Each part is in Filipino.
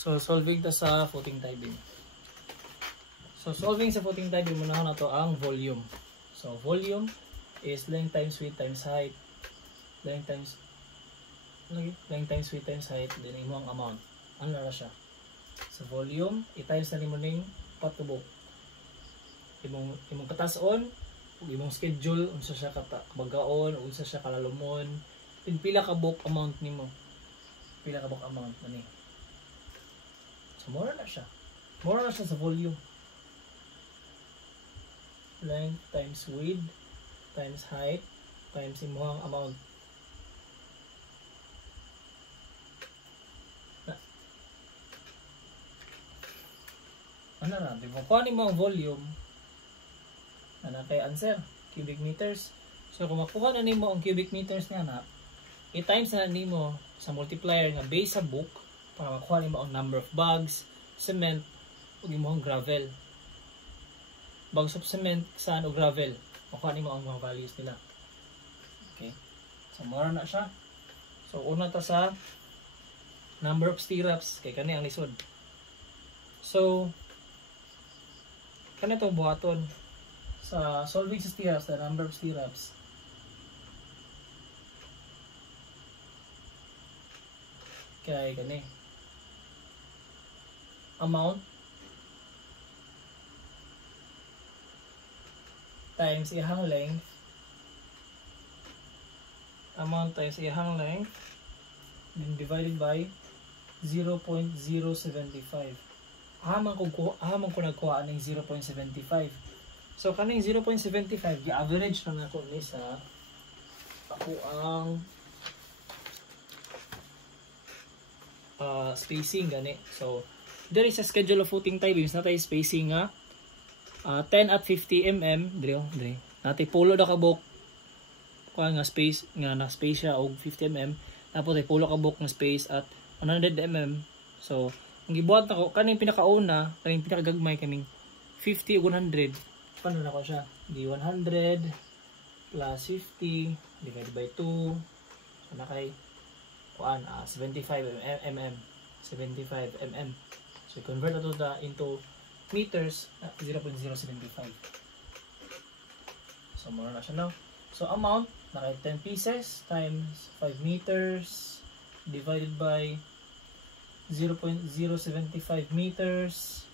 So solving ta sa footing tie beam. So solving sa footing tie beam, muna na to ang volume. So volume is length times width times height. Length times width times height, then imo ang amount. Ano na siya? So volume, i-times na nimo ning patubok. Imong katason, ug imong schedule unsa siya kabagaon, unsa siya kalalumon, pila ka book amount nimo. Pila ka book amount ani. So more na siya. More na siya sa volume. Length times width times height times imong amount. Ano na, di ba? Kung ano mo ang volume, ano kay answer? Cubic meters. So kung makuha na nimo ang cubic meters nga na, i-times na nimo sa multiplier nga base sa book para makuha nimo ang number of bags, cement, ug imong gravel. Bags of cement, sand o gravel. Makuha nimo ang mga values nila. Okay. So mura na siya. So una ta sa number of stirrups kay kani ang lisod. So kanito buhaton sa solving sa stirrups, the number of stirrups. Kaya gani amount times ihang length, amount times ihang length, then divided by 0.075. Hamang ko nagkuha ng 0.75. So kaning 0.75 gi-average na nako ni sa ako ang spacing gani. So there is a schedule of footing tie beams natay spacing nga 10 at 50 mm dire. Natay pulo na ka book kuha nga space nga na space siya og 50 mm. Tapos ay pulo ka book nga space at 100 mm. So ang gibuhat nako kaning pinakauna, kaning pinakagagmay kaming 50 ug 100. Paano na ko siya? Di 100 plus 50 divided by 2. So na kay kuan 75 mm. 75 mm. So convert na to into meters 0.075. So mura na siya now. So amount na kay 10 pieces times 5 meters divided by 0.075 meters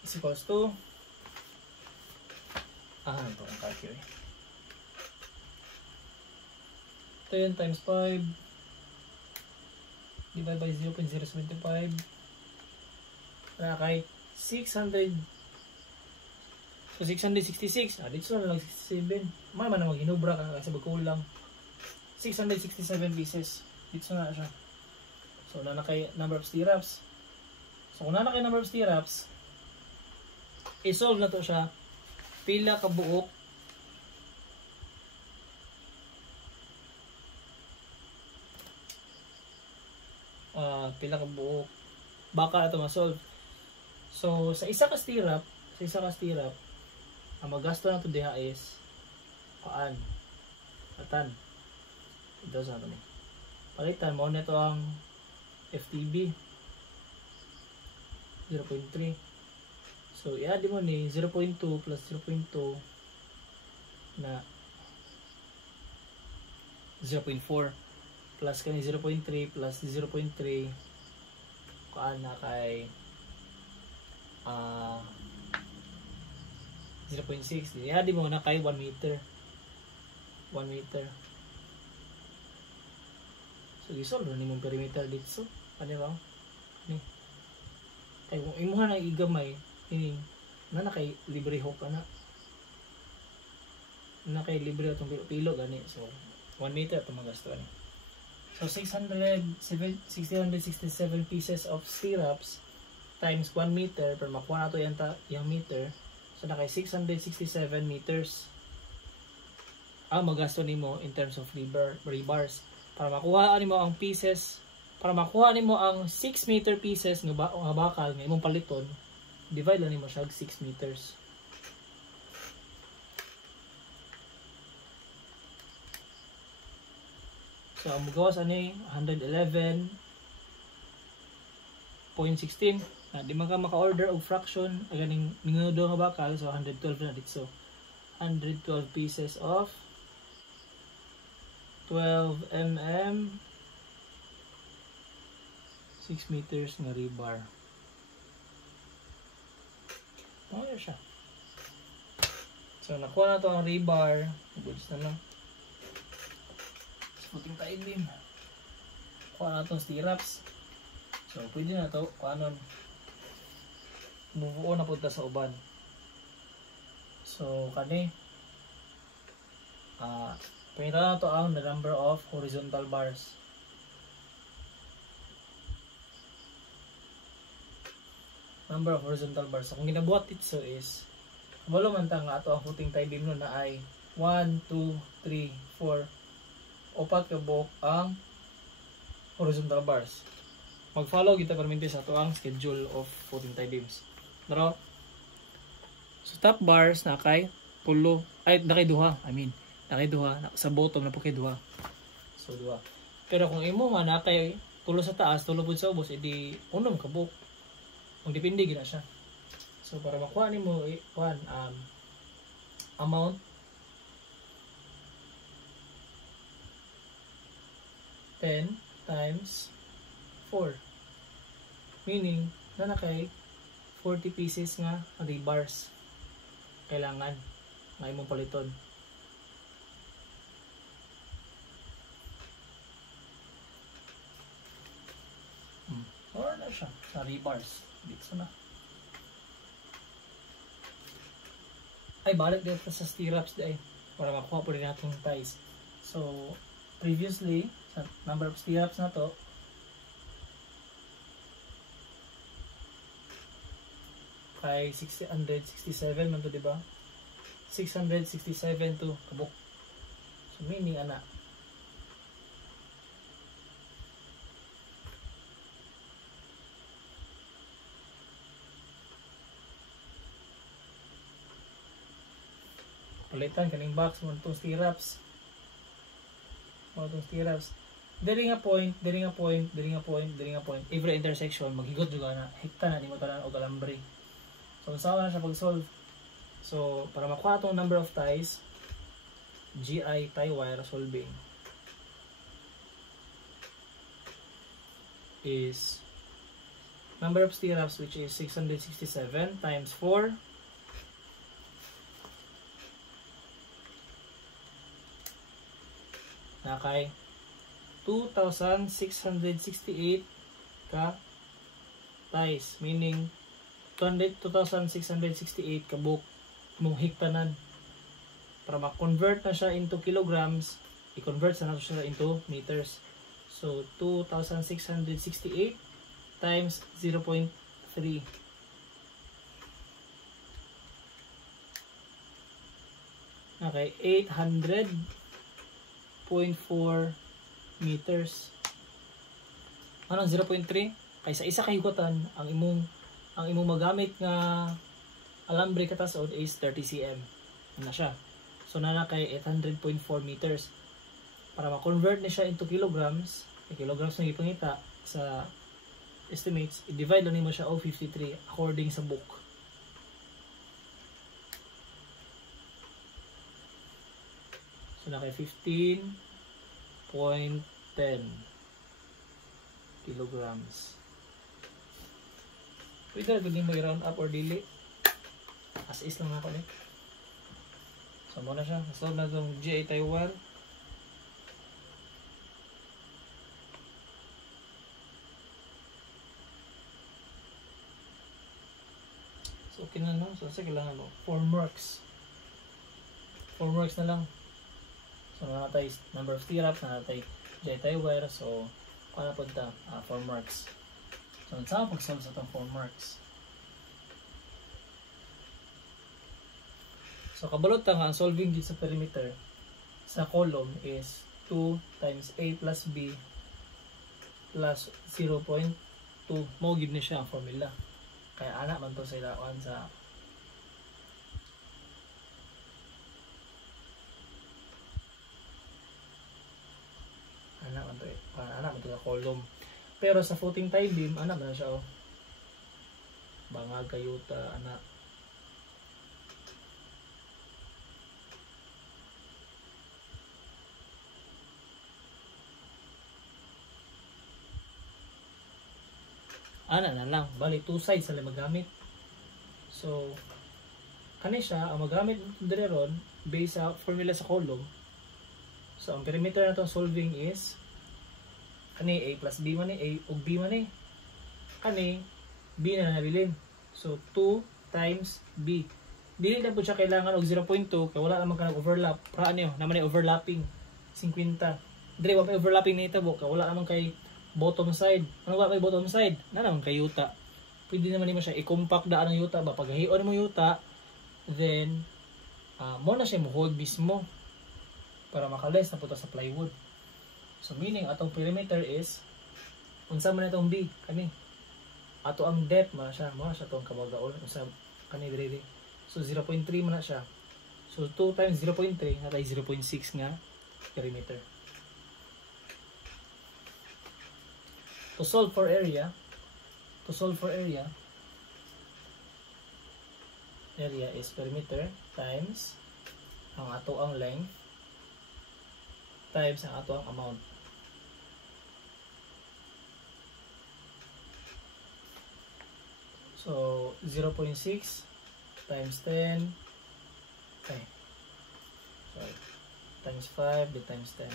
is equals to ito ang calculate. 10 times 5 divided by 0.075 na kay 600. So 666 dito na lang 67. May man na maghinubra ka kasi magkulang 667 pieces dito na siya. So, na kay number of stirrups. So, kung na kay number of stirrups, i-solve na to siya. Pila ka buok. Pila ka buok. Baka ito ma-solve. So, sa isa ka stirrup, ang magasto na to diha is paan. Atan. Ito sa ato ni. Palitan mo na ito ang FTB 0.3. So i-add mo ni 0.2 plus 0.2 na 0.4 plus kani 0.3 plus 0.3 kaan na kay 0.6. I-add mo na kay 1 meter. 1 meter. So isolve ni mong perimeter dito. So ano ba? Ni. Kay kung imuha na igamay, ini na kay libre hook ana. Na kay libre atong pilo gani. So 1 meter to magasto ani. So 667 pieces of stirrups times 1 meter para makuha nato yung meter. So na kay 667 meters. Magasto nimo in terms of rebars. Para makuha nimo ang pieces, para makuha nimo ang 6 meter pieces nga bakal nga imong paliton, divide lang nimo siya 6 meters. So ang magawas ani 111 0.16. Di man ka maka-order og fraction aganing minudo nga bakal, so 112 na dito. So 112 pieces of 12 mm 6 meters nga rebar. Ano siya? So nakuha na to ang rebar. Goods na lang. Footing tie beam. Kuha na itong stirrups. So pwede na to. Kuhanon. Mubuo na punta sa uban. So kani pwede na to ang the number of horizontal bars. Number of horizontal bars. So kung ginabuhat dito is walo man ta nga ato ang footing tie beam no na ay 1, 2, 3, 4 upat ka buok ang horizontal bars. Mag-follow kita perminti sa ato ang schedule of footing tie beams. Pero so top bars na kay pulo ay nakay duha, nakay duha sa bottom na po kay duha. So duha. Pero kung imo nga nakay tulo sa taas, tulo pud sa ubos, edi unom ka buok. Kung depende gina siya. So para makuha nimo amount ten times 4, meaning na kay 40 pieces nga rebars kailangan nga imong paliton. Or na siya sa rebars dito na. Ay balik dito sa stirrups dahil para makuha po rin natin ties. So previously sa number of stirrups na to kay 667 man to, diba? 667 to kabuk. So meaning ana palitan kaning box mo itong stirrups. Dili nga point, every intersection maghigot juga na hikta na nimo tanan og alambre. So usawa na siya pag-solve. So para makuha itong number of ties, GI tie wire solving is number of stirrups, which is 667 times 4 na kay 2,668 ka ties, meaning 2,668 ka book mong hiktanan. Para ma-convert na siya into kilograms, i-convert na siya into meters. So 2,668 times 0.3 okay, 800.4 meters. Anong 0.3? Kay sa isa kahigutan ang imong magamit nga alambre katasod is 30 cm. Ano siya? So nana kay 800.4 meters. Para ma-convert ni siya into kilograms, kilograms na gipangita sa estimates, i-divide lang nimo siya o 53 according sa book. So na kay 15.10 kilograms. Pwede na mo i-round up or dili. As is lang ako eh. So muna siya. Nasolve na itong GI tie wire. So okay na no. So sa kailangan mo. Formworks na lang. So nanatay number of stirrups, nanatay GI tie wire. So kung po ito, formworks. So saan pag-solve sa itong formworks? So kabalot nga ang solving dito sa perimeter sa column is 2 times A plus B plus 0.2. Mo give na siya ang formula. Kaya anak man to sa ilawan sa anak man to sa column. Pero sa footing tie beam, anak man siya oh. bangag kayuta ana. Ana na lang, bali two sides sa magamit. So kani siya ang magamit dire ron based sa formula sa column. So ang perimeter natong solving is kani a plus b man ni a ug b man ni kani b na nabilin. So 2 times b. Dili na po siya kailangan og 0.2 kay wala naman kanang overlap. Para ano naman ay overlapping 50. Dire wa may overlapping nito kay wala naman kay bottom side. Ano ba may bottom side? Na naman kay yuta. Pwede naman nimo siya i-compact daan ng yuta ba paghion mo yuta then mo na siya mo hold mismo para makales na puta sa plywood. So meaning atong perimeter is unsa man itong b kani ato ang depth man siya mo siya tong kabagaol unsa kani dire. So 0.3 man na siya. So 2 times 0.3 natay 0.6 nga perimeter. To solve for area is perimeter times ang ato ang length times ang ato ang amount. So 0.6 times 10 okay. Sorry. Times 5 di times 10.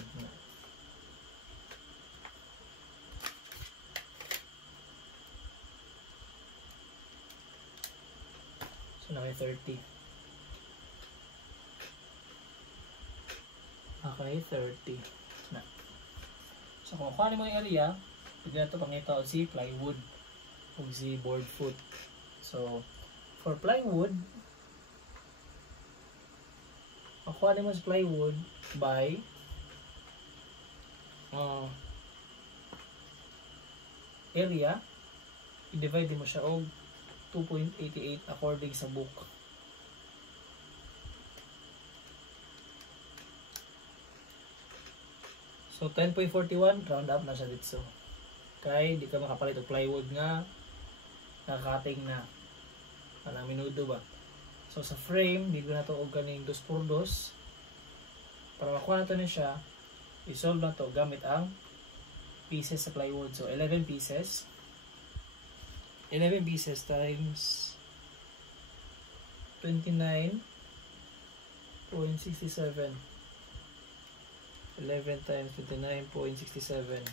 So na may 30. Okay, 30. Na. So kung kuha mo yung area, pwede na ito pangita o si plywood o si board foot. So for plywood, makuha mo sa plywood by area, i-divide mo siya og 2.88 according sa book. So 10.41 round up na siya dito. Kay di ka makapalit og plywood nga nakating na para minudo ba. So sa frame dito na to og kaning 2x2 para makuha nato na siya. I-solve na to gamit ang pieces sa plywood. So 11 pieces times 29.67. 11 times 29.67.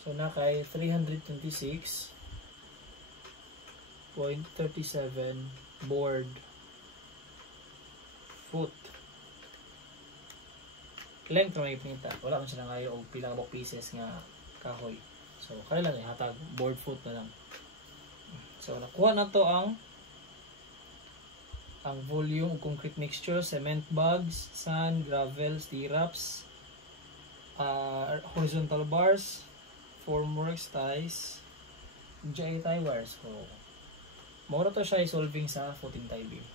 So na kay 326.37 board foot. Length na may pinita. Wala man siya na kayo o pilang mga pieces nga kahoy. So, kaya lang hatag board foot na lang. So, nakuha na to ang volume of concrete mixture, cement bags, sand, gravel, stirrups, horizontal bars, formworks, ties, tie wires. So, mura to siya i-solving sa footing tie beam.